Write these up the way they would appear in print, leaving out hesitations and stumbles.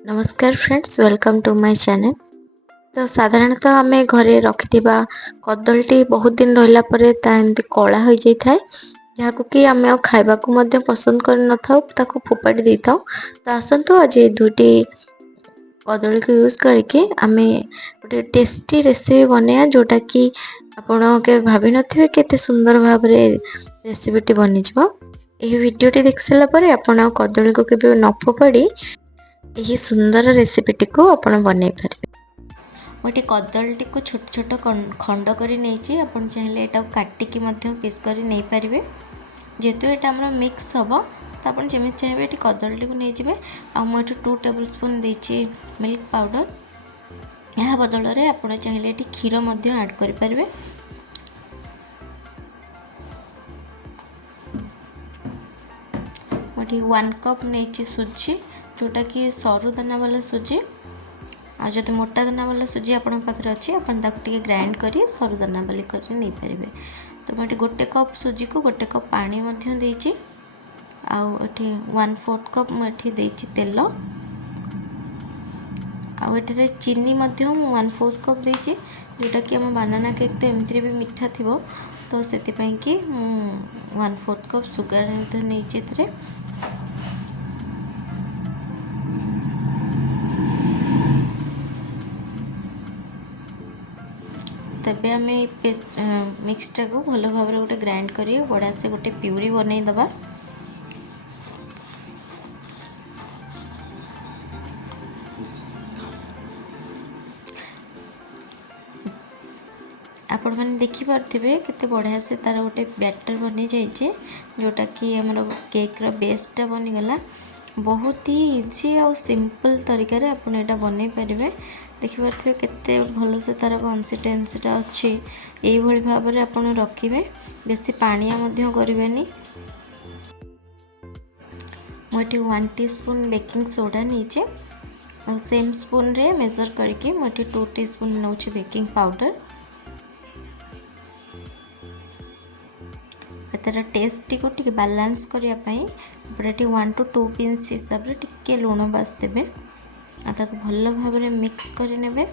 नमस्कार friends, welcome to my channel. तो साधारणतः आम घरे रखिथिबा कदलीटी बहुत दिन रहिला परे ता एमती कला हो जाई थाए, जहाको कि आम खाइबा को मध्य पसंद कर न थाउ, ताको फोपाड़ी दे थाउ। तो आसंतु आज दुटी कदली को यूज करके आमे गोटे टेस्टी रेसिपी बनाया, जोटा कि आपण के भाभी नथिबे केते सुंदर भाव रे रेसिपीटी बनि जबो। एही वीडियोटी देख सारा परे आपण कदली को केबे न फोपाड़ी यही सुंदर रेसिपीटी को आपण बनै पारे। गोटे कदलीटी को छोट छोट खंड कर नहीं आपन चाहिए एटा काटिकी पीस कर नहीं पारे। जेहेतु यहाँ आम मिक्स हम तो आप जमी चाहिए ये कदलीटी को नहीं जाए। आठ 2 टेबल स्पून देती मिल्क पाउडर। यह बदल में आप चाहिए ये क्षीर ऐड करें। मुझे 1 कप नहीं सुजी, जोटा कि सरू दाना वाला सुजी। आ जब मोटा दाना वाला सुजी आपन पाखे अच्छी आपके ग्राइंड कर सरू दाना वाली कर नहीं पारे। तो मुझे 1 कप सुजी को 1 कप पानी देती। आठी 1/4 कप मुझे देती तेल। आठे चीनी 1/4 कप देती, जोटा कि आम बानाना केक तो एमती भी मीठा थी, तो से 1/4 कप सुगर नहीं। तबे आम मिक्सटा को भल भाव गोटे ग्राइंड कर बड़ा से गोटे प्यूरी बनई दबा। आपण मैंने देखिपे केते बढ़िया से तार गोटे बैटर बनी जाइए, जोटा कि आमर केक्र बेसटा बनीगला। बहुत ही इजी और सिंपल तरीका रे आपण एटा बनै पारे। देखिपे केते भल से तार कंसिस्टेंसीटा अच्छी। यही भली भाव में आपण रखिए, बेसी पानिया मध्य करेनि। मुझे 1 टीस्पून बेकिंग सोडा नीचे और सेम स्पून रे मेजर करके मुझे 2 टीस्पून नौ बेकिंग पाउडर। तार टेस्ट को टी बालांस करने 1 to 2 पिंच हिसाब से टिके लुण बास देवे। भल भाव में मिक्स करे।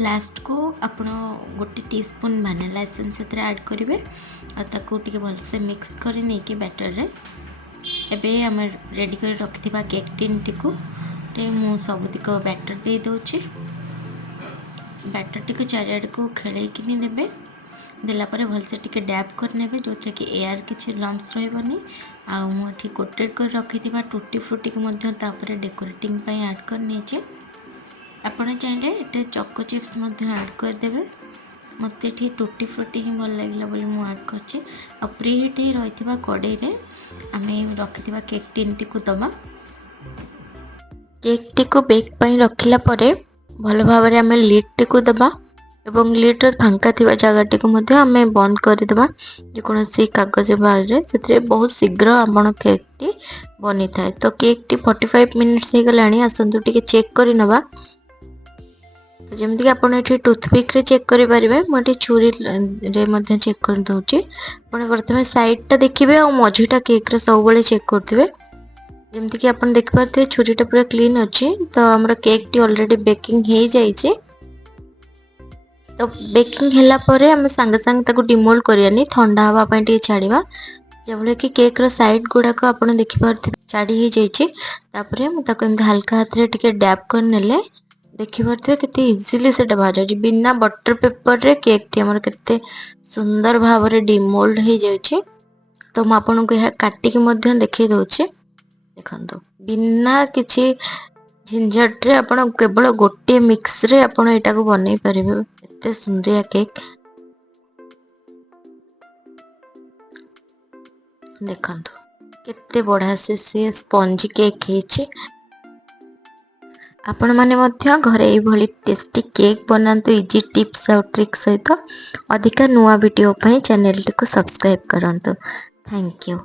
लास्ट को आपण 1 टीस्पून वैनिला एसेंस ऐड करेंगे और भलसे मिक्स कर नहीं बैटर रे। एबे आम रेडी कर रखि केक टिन टी को मु सबुतिक बैटर दे दूची। बैटर टी चारिआड को खेल देवे। देलापर भलसे टिके डैप करने, जो थे कि एयर किसी लम्स रही। आठी कोटेड कर रखि टूटी फ्रूटी को डेकोरेटिंग ऐड करनी। आपड़ चाहिए ये चको चिप्स ऐड करदे। मत ये टूटी फ्रूटी ही भल लगे बोली मुझे ऐड कर प्री हिट ही रही कड़े आम रखि केक टिन टी को दबा। केक टी को बेक पई रखिला परे भल भाव में आम लिड टी को दबा एवं लिड्र फांका थिबा जगह को मध्य आम बंद करदेबा। जेकोसी कागज बाग से बहुत शीघ्र आपण केक टी बनी थाए। तो केक टी 45 मिनिट्स हो गलानी। आसतु टिके चेक कर नबा। तो जमती कि आपण एठी टूथपिक रे चेक करि परिबे। मोटी छुरी रे मध्य चेक कर दउची। आपण प्रथमे साइड टा देखिबे और मझीटा केक रे सब बेले चेक करथिबे। जमती कि आपण देख पाथे छुरीटा पूरा क्लीन अच्छी। तो हमर केक टी ऑलरेडी बेकिंग हो जाइए। तो बेकिंग हैला परे हमें संगे संगे ताको डिमोल्ड करियानी, ठंडा हवा पई टी छाड़ीबा। जबले कि केक रो साइड गुडा को आपण देखि पारथिबे छाड़ी ही जाइछि। तापरे मु ताको एम हल्का हाथ रे टिके डैप कर नेले देखि पारथिबे केते इजीली से बाहर जाछि। बिना बटर पेपर रे केक टी हमर केते सुंदर भाव रे डिमोल्ड हो जाइछि। तो मु आपन को यह काटी के मध्य देखै दउछि। देखंतु बिना किछि झंझट रे आपण केवल गोटे मिक्स रे आपण एटा को बनै परिबे। एते सुंदरिया केक देखंतु केते बढ़िया से स्पंजी केक हेछि। आपण माने मध्य घरे एई भली टेस्टी केक बनांतु इजी टिप्स और ट्रिक्स सहित। अधिक नुआ वीडियो पई चैनल को सब्सक्राइब करंतु। Thank you.